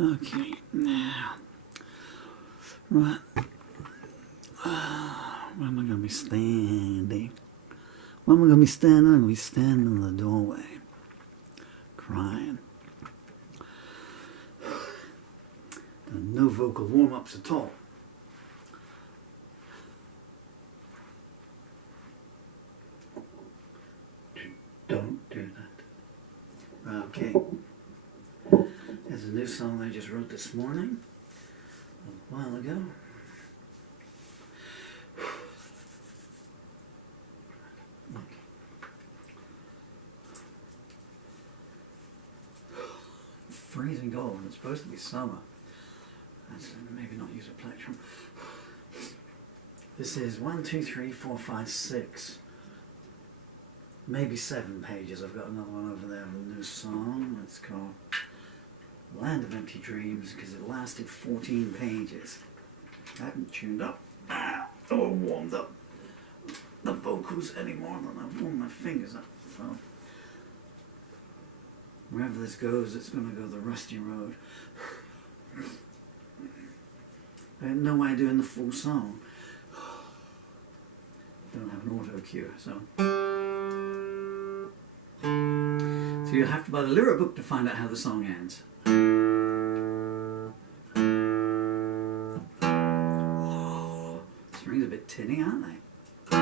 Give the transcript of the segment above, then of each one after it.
Okay, now, right, where am I going to be standing? Where am I going to be standing? I'm going to be standing in the doorway, crying. No vocal warm-ups at all. Don't do that. Okay. There's a new song I just wrote this morning, a while ago. Freezing cold. It's supposed to be summer. Maybe not use a plectrum. This is 1, 2, 3, 4, 5, 6. Maybe 7 pages. I've got another one over there of a new song. It's called Land of Empty Dreams because it lasted 14 pages. I haven't tuned up or warmed up the vocals any more than I've warmed my fingers up. So wherever this goes, it's going to go the rusty road. I have no way of doing the full song. Don't have an auto cue, so you have to buy the lyric book to find out how the song ends. Oh, strings a bit tinny, aren't they? I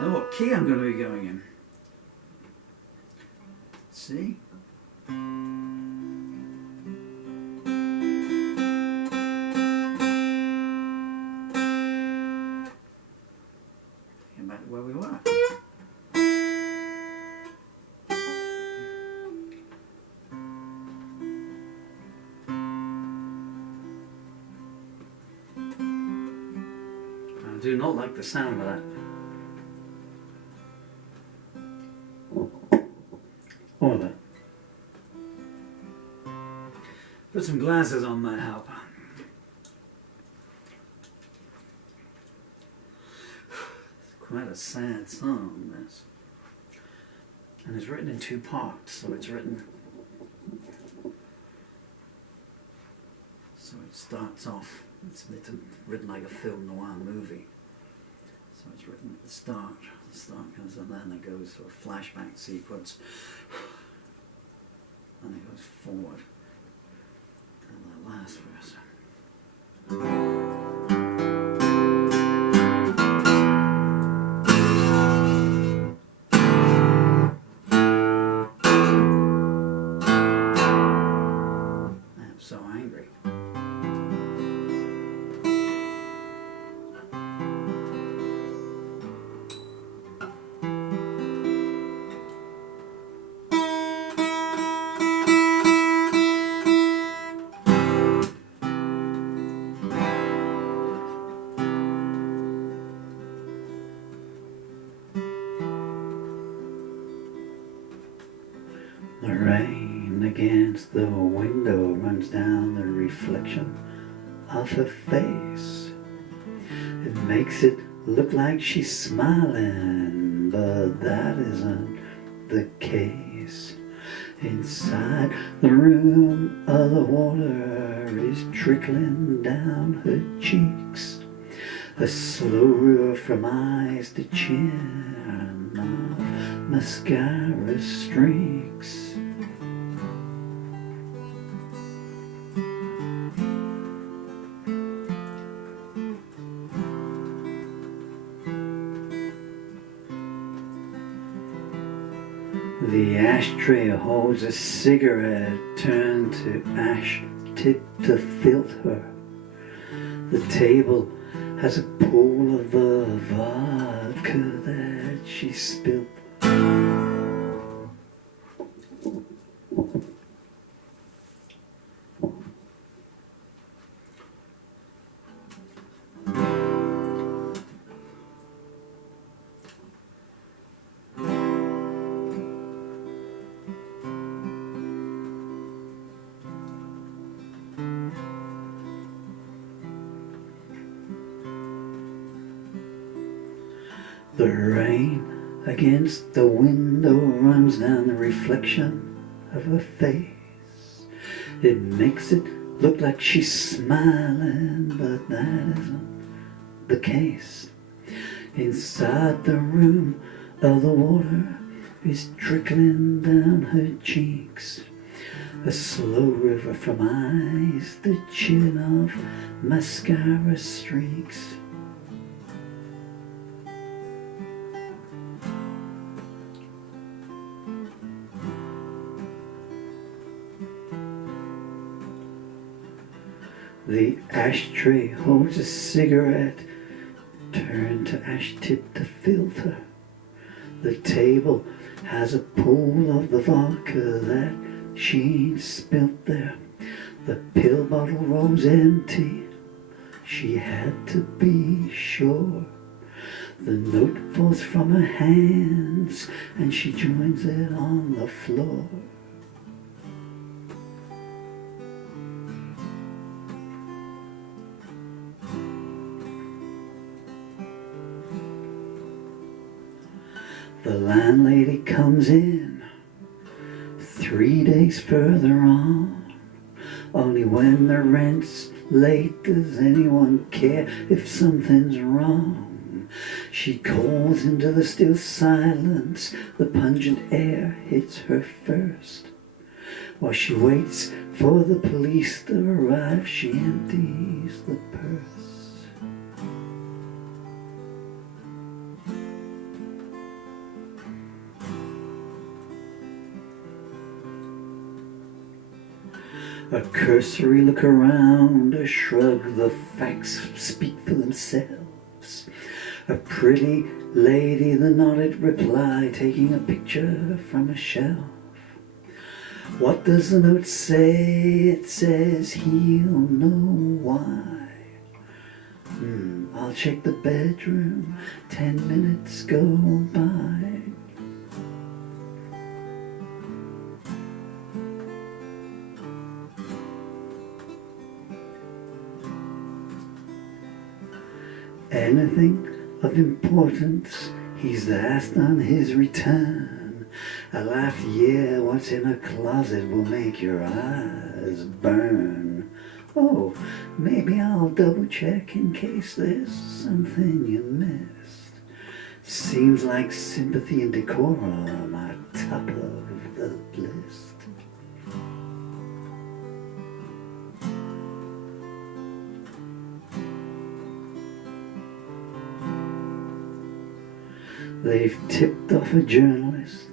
know what key I'm going to be going in. See? Back to where we were. I do not like the sound of that. Or that. Put some glasses on might help. Quite a sad song, this. And it's written in 2 parts, so it's written. So it starts off, it's written like a film noir movie. So it's written at the start goes, and then it goes to a flashback sequence. And it goes forward. And the last verse. So angry. The rain against the window runs down the reflection of her face. It makes it look like she's smiling, but that isn't the case. Inside the room, the water is trickling down her cheeks, a slow river from eyes to chin of mascara streaks. The ashtray holds a cigarette turned to ash tip to filter. The table has a pool of the vodka that she spilled. The rain Against the window runs down the reflection of her face. It makes it look like she's smiling, but that isn't the case. Inside the room, the water is trickling down her cheeks. A slow river from eyes, the chin of mascara streaks. The ashtray holds a cigarette, turned to ash tip to filter. The table has a pool of the vodka that she ain't spilt there. The pill bottle rolls empty, she had to be sure. The note falls from her hands and she joins it on the floor. The landlady comes in 3 days further on. Only when the rent's late does anyone care if something's wrong. She calls into the still silence, the pungent air hits her first. While she waits for the police to arrive, she empties the purse. A cursory look around, a shrug, the facts speak for themselves. A pretty lady, the nodded reply, taking a picture from a shelf. What does the note say? It says he'll know why. I'll check the bedroom, 10 minutes go by. Anything of importance he's asked on his return. I laughed, yeah, what's in a closet will make your eyes burn. Oh, maybe I'll double check in case there's something you missed. Seems like sympathy and decorum are top of the list. They've tipped off a journalist.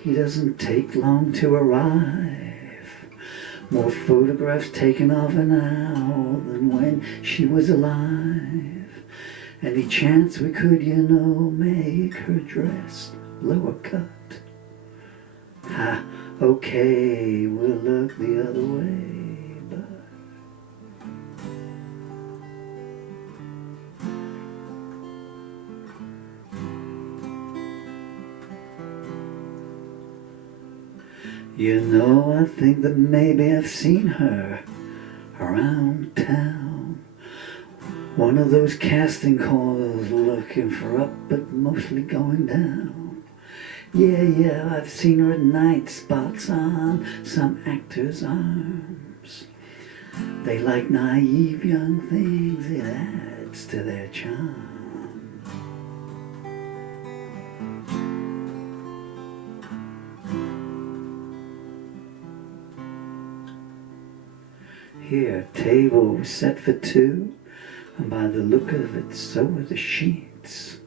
He doesn't take long to arrive. More photographs taken of her now than when she was alive. Any chance we could, you know, make her dress lower cut. Ha, okay, we'll look the other way, but you know, I think that maybe I've seen her around town. One of those casting calls looking for up but mostly going down. Yeah, I've seen her at night, spots on some actors' arms. They like naive young things, it adds to their charm. Here, table was set for two, and by the look of it, so were the sheets.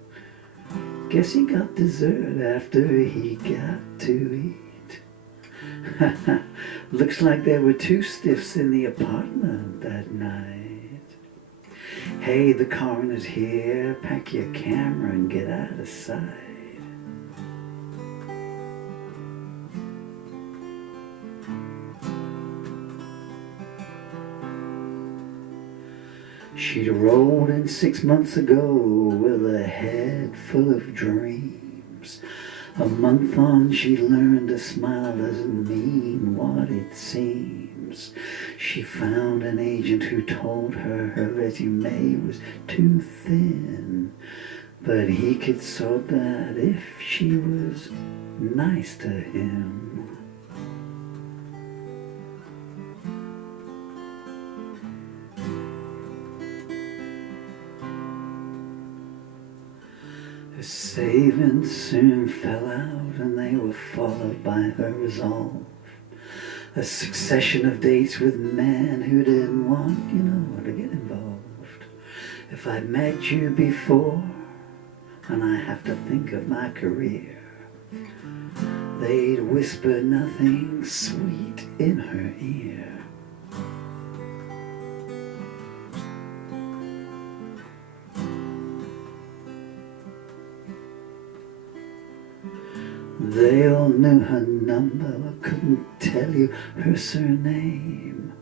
Guess he got dessert after he got to eat. Looks like there were two stiffs in the apartment that night. Hey, the coroner's here, pack your camera and get out of sight. She'd rolled in 6 months ago with a head full of dreams. A month on she learned a smile doesn't mean what it seems. She found an agent who told her her resume was too thin. but he could sort that if she was nice to him. Her savings soon fell out and they were followed by her resolve. A succession of dates with men who didn't want, to get involved. If I'd met you before, and I have to think of my career, they'd whisper nothing sweet in her ear. They all knew her number, but couldn't tell you her surname.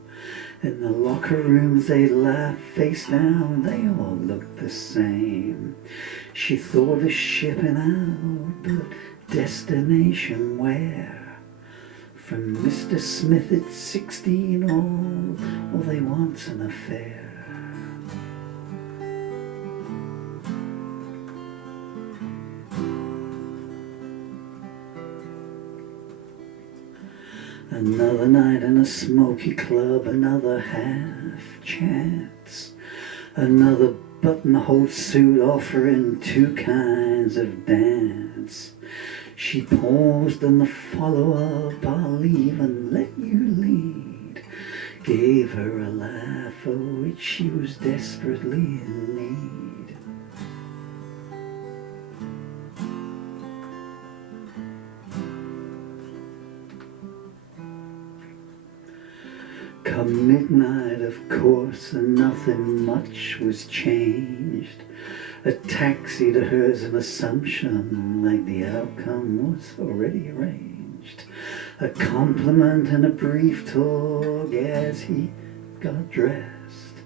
In the locker rooms they laughed face down, they all looked the same. She thought of shipping out, but destination where? From Mr. Smith at 16, all they want's an affair. Another night in a smoky club, another half chance. Another buttonhole suit offering two kinds of dance. She paused and the follow-up, I'll leave and let you lead, gave her a laugh of which she was desperately in need. Come midnight, of course, and nothing much was changed. A taxi to her's an assumption, like the outcome was already arranged. A compliment and a brief talk as he got dressed.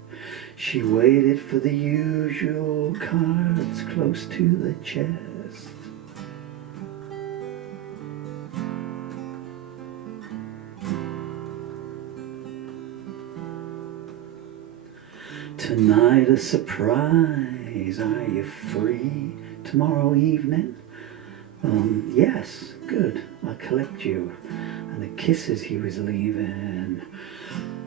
She waited for the usual cards close to the chest. Tonight a surprise, are you free tomorrow evening? Yes, good, I'll collect you. And the kisses he was leaving.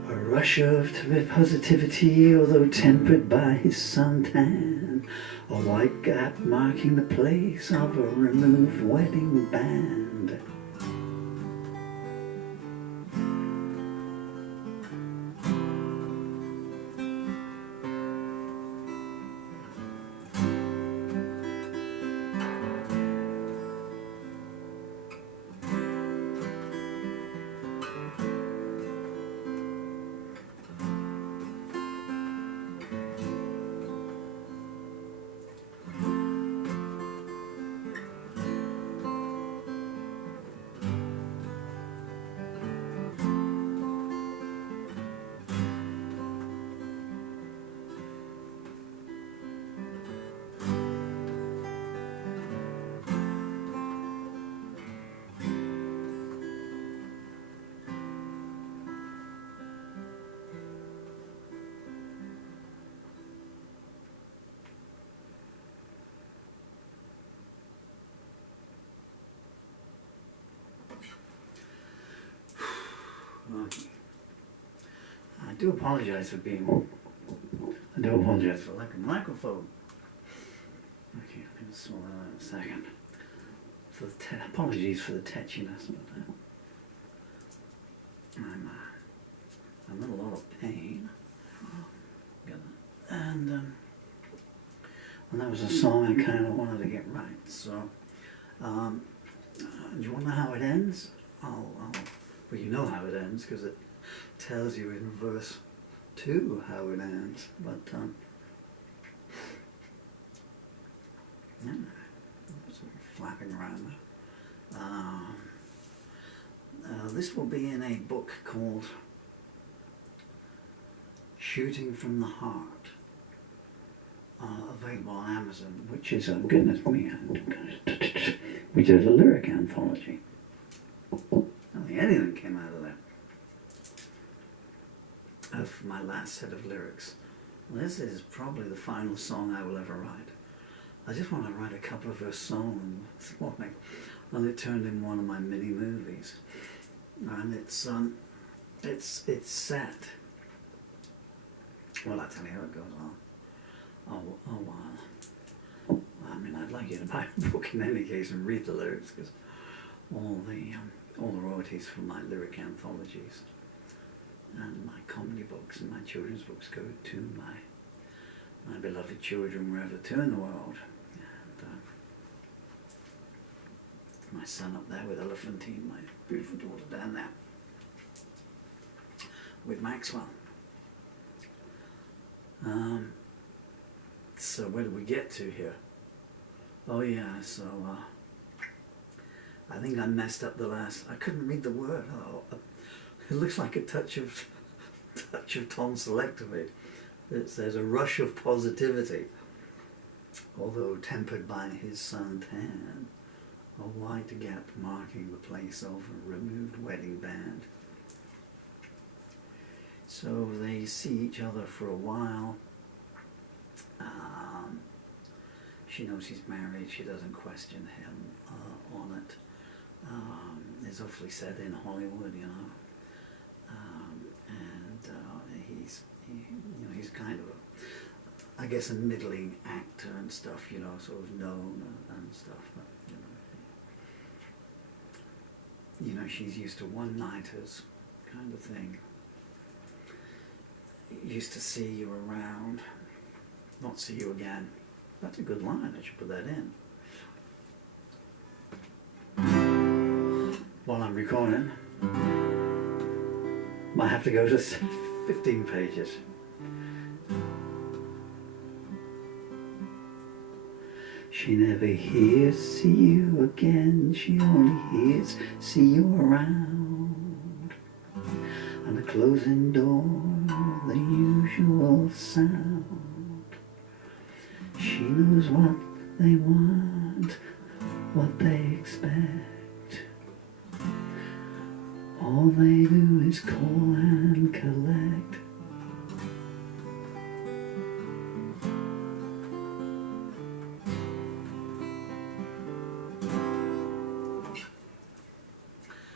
A rush of positivity, although tempered by his suntan. A white gap marking the place of a removed wedding band. I do apologize for lack of microphone. Okay, I'm going to swallow that in a second. Apologies for the tetchiness, but I'm in a lot of pain. And that was a song I kind of wanted to get right. So, do you want to know how it ends? Well, you know how it ends because it tells you in verse 2 how it ends. But yeah, flapping around. This will be in a book called Shooting from the Heart, available on Amazon, which is, goodness me, which is a lyric anthology. I don't think anything came out of that. Of my last set of lyrics. This is probably the final song I will ever write. I just want to write a couple of her songs this morning, and it turned in one of my mini movies, and it's set. Well, I'll tell you how it goes on. Oh wow. I mean, I'd like you to buy the book in any case and read the lyrics, because all the royalties from my lyric anthologies and my comedy books and my children's books go to my beloved children wherever to in the world. And my son up there with Elephantine, my beautiful daughter down there with Maxwell. So where did we get to here? Oh yeah, so I think I messed up the last. I couldn't read the word. Oh, it looks like a touch of tonsillectomy. It says a rush of positivity, although tempered by his suntan, a white gap marking the place of a removed wedding band. So they see each other for a while. She knows he's married. She doesn't question him on it. It's awfully set in Hollywood, you know, and he's kind of I guess a middling actor and stuff, you know, sort of known and stuff. But you know, she's used to one-nighters kind of thing. Used to see you around, not see you again. That's a good line, I should put that in. While I'm recording, might have to go to 15 pages. She never hears see you again, she only hears see you around. And the closing door, the usual sound. She knows what they want, what they expect. All they do is call and collect.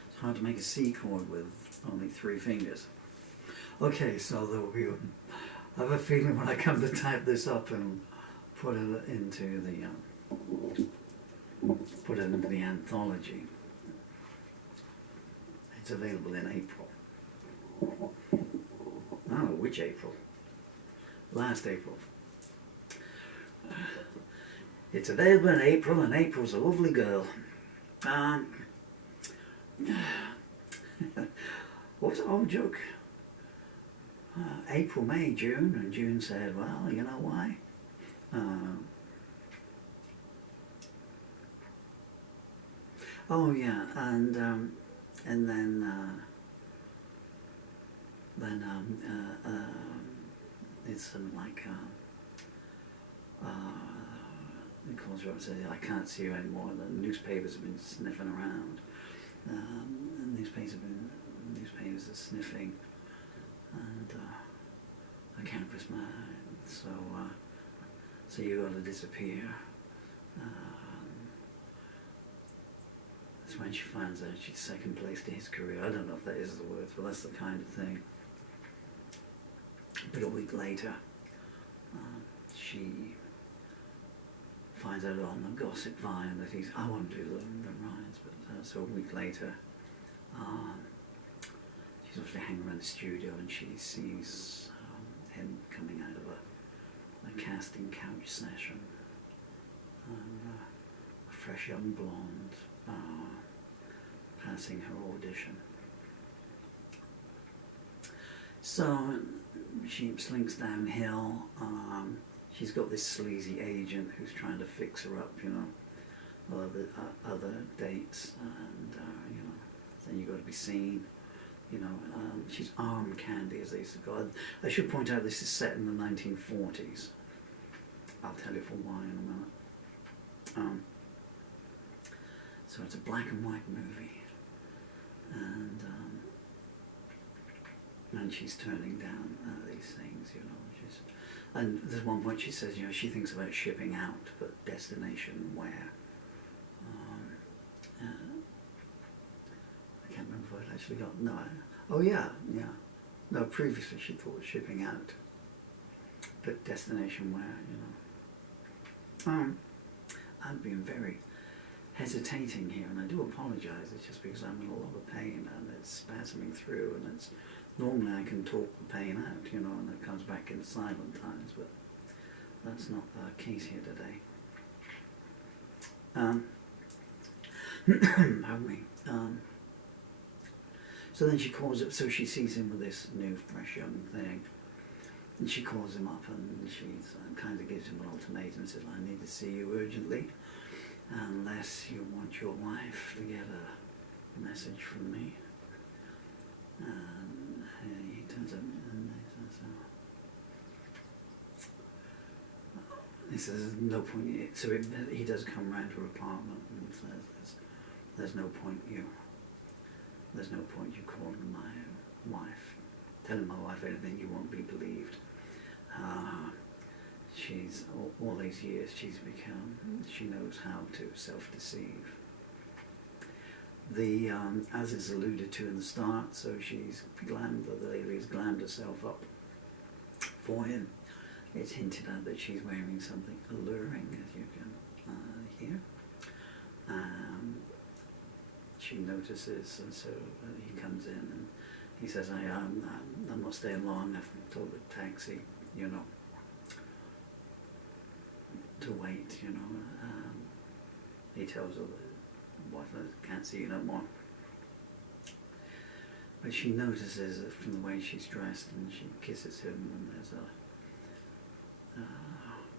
It's hard to make a C chord with only 3 fingers. Okay, so there will be. I have a feeling when I come to type this up and put it into the anthology. It's available in April. I don't know which April. Last April. It's available in April, and April's a lovely girl. What's an old joke? April, May, June, and June said, well, you know why? Oh yeah, and then it's like it calls her up and says, I can't see you anymore. The newspapers have been sniffing around. The newspapers are sniffing, and I can't press my so you got to disappear. That's when she finds out she's second place to his career. I don't know if that is the words, but that's the kind of thing. But a week later, she finds out on the gossip vine that he's, I won't do the rhymes, but so a week later, she's obviously hanging around the studio and she sees him coming out of a casting couch session, and a fresh young blonde passing her audition. So she slinks downhill. She's got this sleazy agent who's trying to fix her up, you know, other dates, and you know, then you got to be seen. You know, she's arm candy, as they used to call it. I should point out this is set in the 1940s. I'll tell you for why in a minute. So it's a black and white movie, and she's turning down these things, you know. And there's one point she says, you know, she thinks about shipping out, but destination where? I can't remember what I actually got. No. Oh yeah. No, previously she thought shipping out, but destination where? You know. I'm being very hesitating here, and I do apologise. It's just because I'm in a lot of pain and it's spasming through, and it's normally I can talk the pain out, you know, and it comes back in silent times, but that's not the case here today. Pardon me. So then she calls up, so she sees him with this new, fresh young thing, and she calls him up, and she kind of gives him an ultimatum and says, I need to see you urgently, unless you want your wife to get a message from me. And he turns up and he says, there's no point. So he does come round to her apartment and says, there's no point you calling my wife, telling my wife anything, you won't be believed. She's, all these years she knows how to self-deceive. As is alluded to in the start, so the lady's glammed herself up for him. It's hinted at that she's wearing something alluring, as you can hear. She notices, and so he comes in and he says, I'm not staying long. I've told the taxi, you know, to wait, you know. He tells her the wife, I can't see you no more. But she notices that from the way she's dressed, and she kisses him, and there's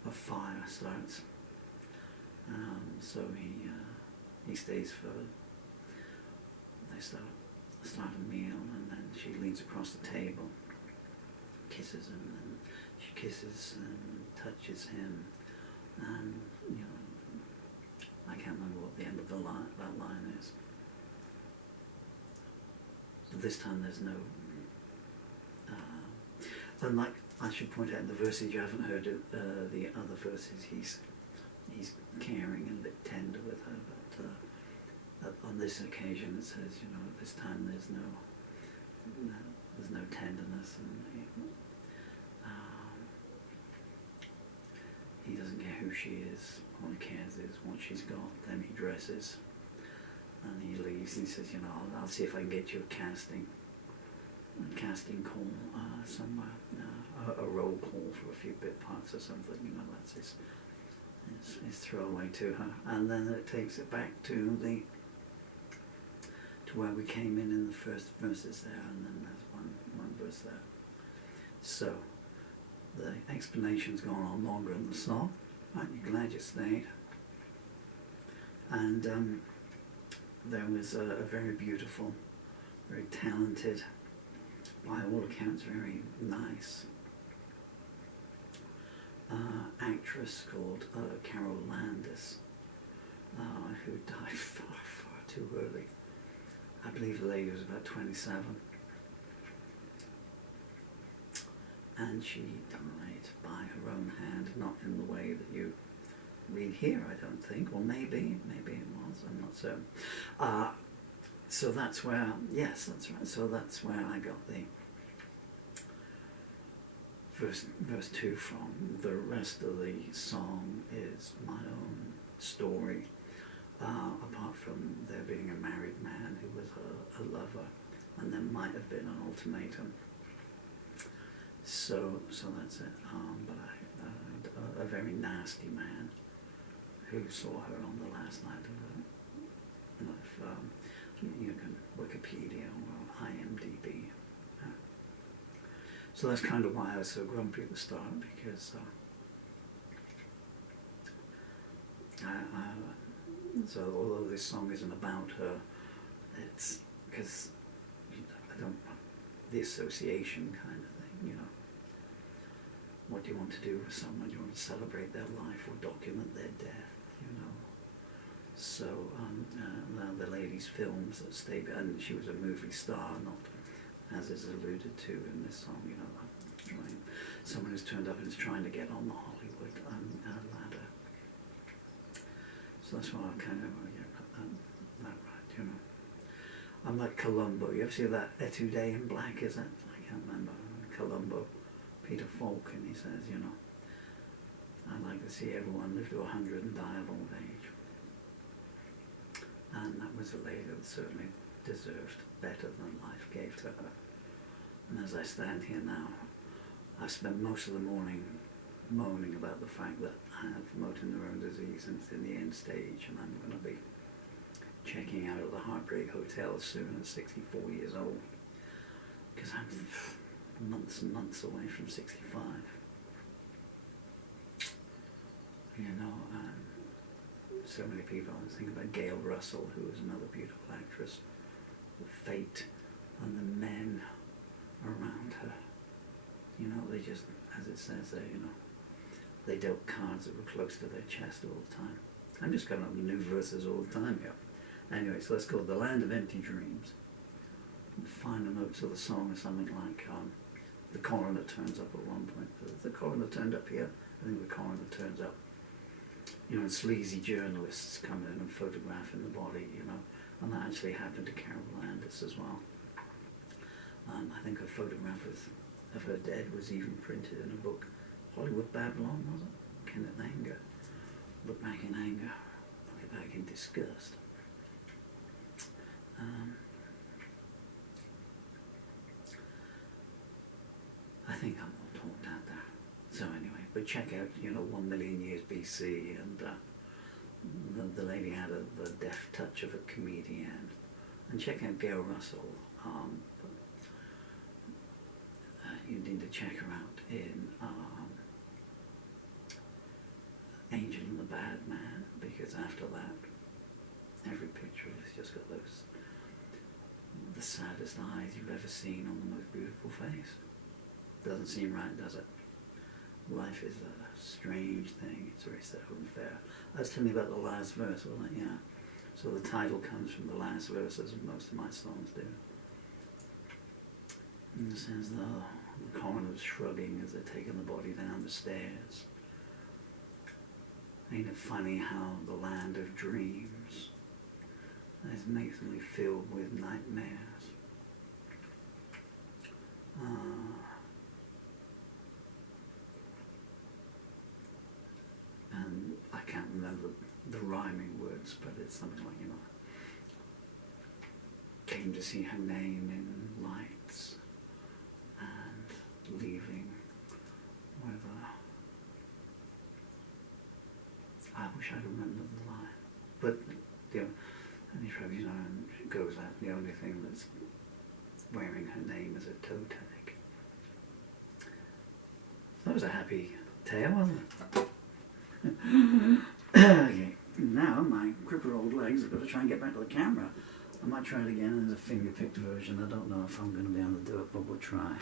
a fire starts. So he stays for. They start a meal, and then she leans across the table, kisses him, and she kisses and touches him, and you know, I can't remember what the end of that line is. But this time there's no. Unlike, I should point out in the verses you haven't heard it, the other verses he's caring and a bit tender with her, but. On this occasion, it says, you know, at this time there's no tenderness, and he doesn't care who she is. All he cares is what she's got. Then he dresses, and he leaves. And he says, you know, I'll see if I can get you a casting call somewhere, a roll call for a few bit parts or something. You know, that's his throwaway to her, and then it takes it back to where we came in the first verses there, and then there's one verse there. So the explanation's gone on longer in the song. Aren't you glad you stayed? And there was a very beautiful, very talented, by all accounts very nice actress called Carol Landis, who died far too early. I believe the lady was about 27, and she died by her own hand, not in the way that you read here, I don't think, or maybe it was, I'm not certain. So that's where, yes, that's right, so that's where I got the verse 2 from. The rest of the song is my own story. Apart from there being a married man who was a lover, and there might have been an ultimatum. So that's it. But a very nasty man who saw her on the last night of you can Wikipedia or IMDb. So that's kind of why I was so grumpy at the start, because so although this song isn't about her, it's because the association kind of thing, you know. What do you want to do with someone? You want to celebrate their life or document their death, you know. So the lady's films that stayed, and she was a movie star, not as is alluded to in this song, you know, Someone who's turned up and is trying to get on the Hollywood ladder. So that's why I kind of that right, you know. I'm like Columbo. You ever see that Etude in Black? Is that? I can't remember. Columbo, Peter Falk, and he says, you know, I'd like to see everyone live to 100 and die of old age. And that was a lady that certainly deserved better than life gave to her. And as I stand here now, I've spent most of the morning moaning about the fact that I have motor neurone disease and it's in the end stage, and I'm going to be checking out of the Heartbreak Hotel soon at 64 years old, because I'm months and months away from 65. You know, so many people. I was thinking about Gail Russell, who was another beautiful actress. The fate and the men around her. You know, they just, as it says there, you know, they dealt cards that were close to their chest all the time. I'm just coming up with new verses all the time here. Anyway, so let's go The Land of Empty Dreams. The final notes of the song are something like, the coroner turns up at one point. The coroner turned up here. I think the coroner turns up. You know, and sleazy journalists come in and photographing the body, you know, and that actually happened to Carol Landis as well. I think a photograph of her dead was even printed in a book, Hollywood Babylon, was it? Kenneth Anger. Look back in anger, look back in disgust. I think I'm all talked out there. So anyway, but check out, you know, 1 million years BC, and the lady had the deft touch of a comedian. And check out Gail Russell. You need to check her out in Angel and the Bad Man, because after that, every picture has just got the saddest eyes you've ever seen on the most beautiful face. Doesn't seem right, does it? Life is a strange thing. It's very so unfair. I was telling you about the last verse, wasn't it? Yeah. So the title comes from the last verses of most of my songs do. And it says, the coroner's shrugging as they're taking the body down the stairs. Ain't it funny how the land of dreams is amazingly filled with nightmares? And I can't remember the rhyming words, but it's something like, you know, came to see her name in lights and leaving with a... I wish I remembered the line. But, you know, and he shrugs, you know, and she goes out. The only thing that's wearing her name is a toe tag. That was a happy tale, wasn't it? Okay, now my crippled old legs have got to try and get back to the camera. I might try it again as a finger-picked version. I don't know if I'm going to be able to do it, but we'll try.